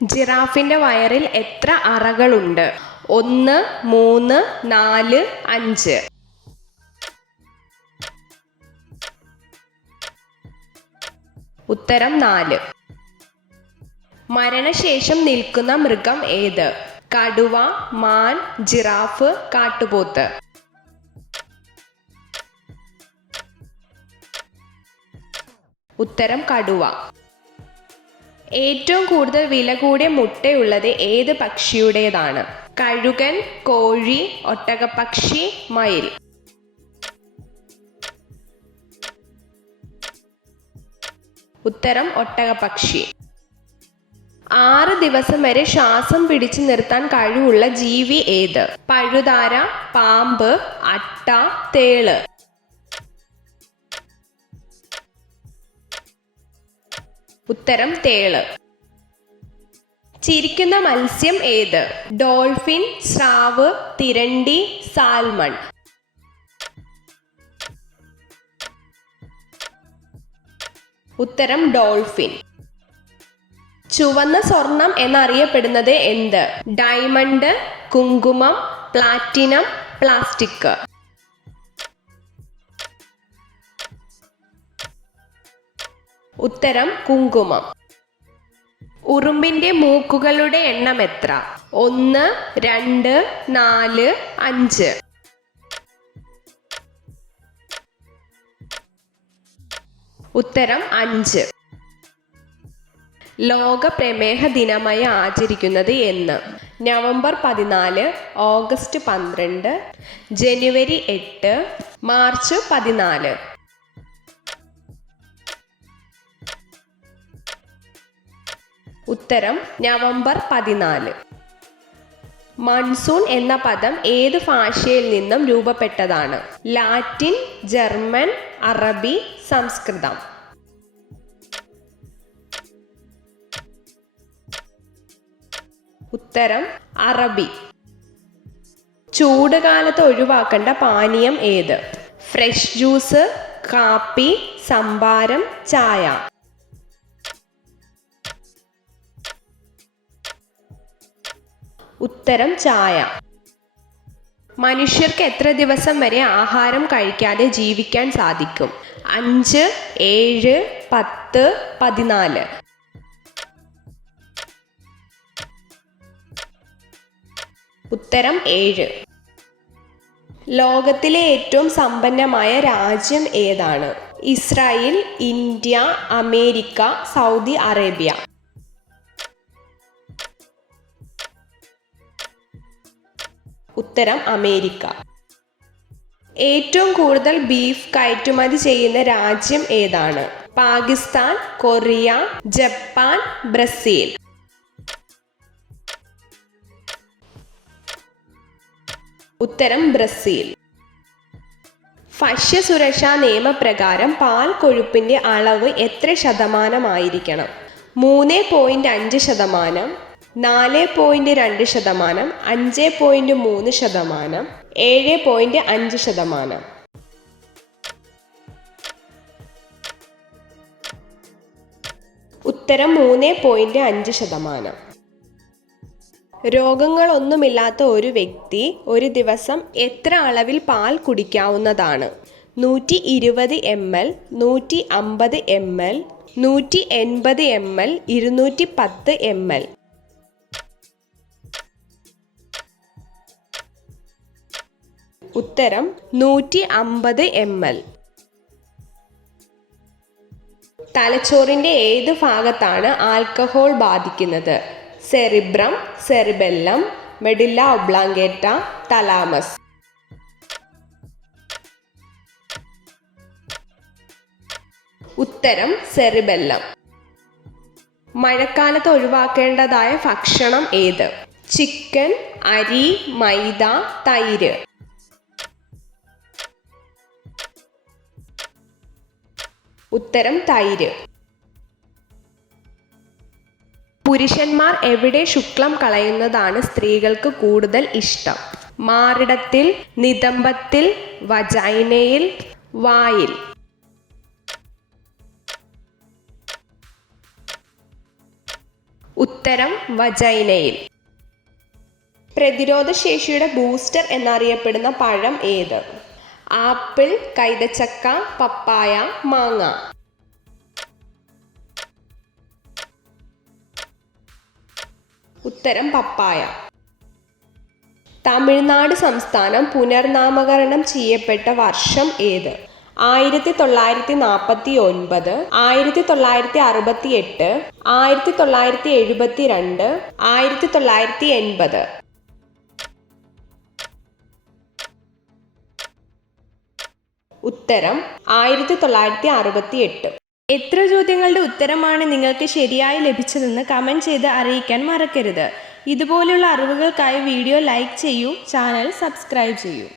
ജിറാഫിന്റെ വയറിൽ എത്ര അറകളുണ്ട്? 1, 3, 4, 5. ഉത്തരം 4. മരണശേഷം നിൽക്കുന്ന മൃഗം ഏത്? കടുവ, മാൻ, ജിറാഫ്, കാട്ടുപോത്ത്. ഉത്തരം കടുവ. ഏറ്റവും കൂടുതൽ വില കൂടിയ മുട്ടയുള്ളത് ഏത് പക്ഷിയുടേതാണ്? കഴുകൻ, കോഴി, ഒട്ടകപ്പക്ഷി, മയിൽ. ഉത്തരം ഒട്ടകപ്പക്ഷി. 6 ദിവസം വരെ ശ്വാസം പിടിച്ചു നിർത്താൻ കഴിവുള്ള ജീവി ഏത്? പഴുതാര, പാമ്പ്, അട്ട, തേള്. ഉത്തരം തേള്. ചിരിക്കുന്ന മത്സ്യം ഏത്? ഡോൾഫിൻ, സ്രാവ്, തിരണ്ടി, സാൽമൺ. ഉത്തരം ഡോൾഫിൻ. ചുവന്ന സ്വർണം എന്നറിയപ്പെടുന്നത് എന്ത്? ഡയമണ്ട്, കുങ്കുമം, പ്ലാറ്റിനം, പ്ലാസ്റ്റിക്. ഉത്തരം കുങ്കുമം. ഉറുമ്പിന്റെ മൂക്കുകളുടെ എണ്ണം എത്ര? 1, 2, 4, 5. ഉത്തരം 5. ലോക പ്രമേഹ ദിനമായി ആചരിക്കുന്നത് എന്ന്? നവംബർ 14, ഓഗസ്റ്റ് 12, ജനുവരി 8, മാർച്ച് 14. ഉത്തരം നവംബർ 14. മൺസൂൺ എന്ന പദം ഏത് ഭാഷയിൽ നിന്നും രൂപപ്പെട്ടതാണ്? ലാറ്റിൻ, ജർമ്മൻ, അറബി, സംസ്കൃതം. ഉത്തരം അറബി. ചൂടുകാലത്ത് ഒഴിവാക്കേണ്ട പാനീയം ഏത്? ഫ്രഷ് ജ്യൂസ്, കാപ്പി, സംഭാരം, ചായ. ഉത്തരം ചായ. മനുഷ്യർക്ക് എത്ര ദിവസം വരെ ആഹാരം കഴിക്കാതെ ജീവിക്കാൻ സാധിക്കും? 5, 7, 10, 14. ഉത്തരം 7. ലോകത്തിലെ ഏറ്റവും സമ്പന്നമായ രാജ്യം ഏതാണ്? Israel, India, America, Saudi Arabia. ഉത്തരം അമേരിക്ക. ഏറ്റവും കൂടുതൽ ബീഫ് കയറ്റുമതി ചെയ്യുന്ന രാജ്യം ഏതാണ്? Pakistan, Korea, Japan, Brazil. ഉത്തരം ബ്രസീൽ. ഭക്ഷ്യസുരക്ഷാ നിയമപ്രകാരം പാൽ കൊഴുപ്പിന്റെ അളവ് എത്ര ശതമാനമായിരിക്കണം? 3.5%, 4.2%, 5.3%, 7.5%. ഉത്തരം 3.5%. രോഗങ്ങളൊന്നുമില്ലാത്ത ഒരു വ്യക്തി ഒരു ദിവസം എത്ര അളവിൽ പാൽ കുടിക്കാവുന്നതാണ്? 120 ml, 150 ml, 180 ml, 210 ml. ഉത്തരം 150 ml. തലച്ചോറിന്റെ ഏത് ഭാഗത്താണ് ആൽക്കഹോൾ ബാധിക്കുന്നത്? Cerebrum, cerebellum, medulla oblongata, thalamus. ഉത്തരം സെറിബെല്ലം. മഴക്കാലത്ത് ഒഴിവാക്കേണ്ടതായ ഭക്ഷണം ഏത്? ചിക്കൻ, അരി, മൈദ, തൈര്. ഉത്തരം തൈര്. പുരുഷന്മാർ എവിടെ ശുക്ലം കളയുന്നതാണ് സ്ത്രീകൾക്ക് കൂടുതൽ ഇഷ്ടം? മാറിടത്തിൽ, നിതംബത്തിൽ, വജൈനയിൽ, വായിൽ. ഉത്തരം വജൈനയിൽ. പ്രതിരോധശേഷിയുടെ ബൂസ്റ്റർ എന്നറിയപ്പെടുന്ന പഴം ഏത്? ആപ്പിൾ, കൈതച്ചക്ക, പപ്പായ, മാങ്ങ. ഉത്തരം പപ്പായ. തമിഴ്നാട് സംസ്ഥാനം പുനർനാമകരണം ചെയ്യപ്പെട്ട വർഷം ഏത്? 1949, 1968, 1972, 1980. ഉത്തരം 1968. എത്ര ചോദ്യങ്ങളുടെ ഉത്തരമാണ് നിങ്ങൾക്ക് ശരിയായി ലഭിച്ചതെന്ന് കമൻറ്റ് ചെയ്ത് അറിയിക്കാൻ മറക്കരുത്. ഇതുപോലുള്ള അറിവുകൾക്കായി വീഡിയോ ലൈക്ക് ചെയ്യൂ, ചാനൽ സബ്സ്ക്രൈബ് ചെയ്യൂ.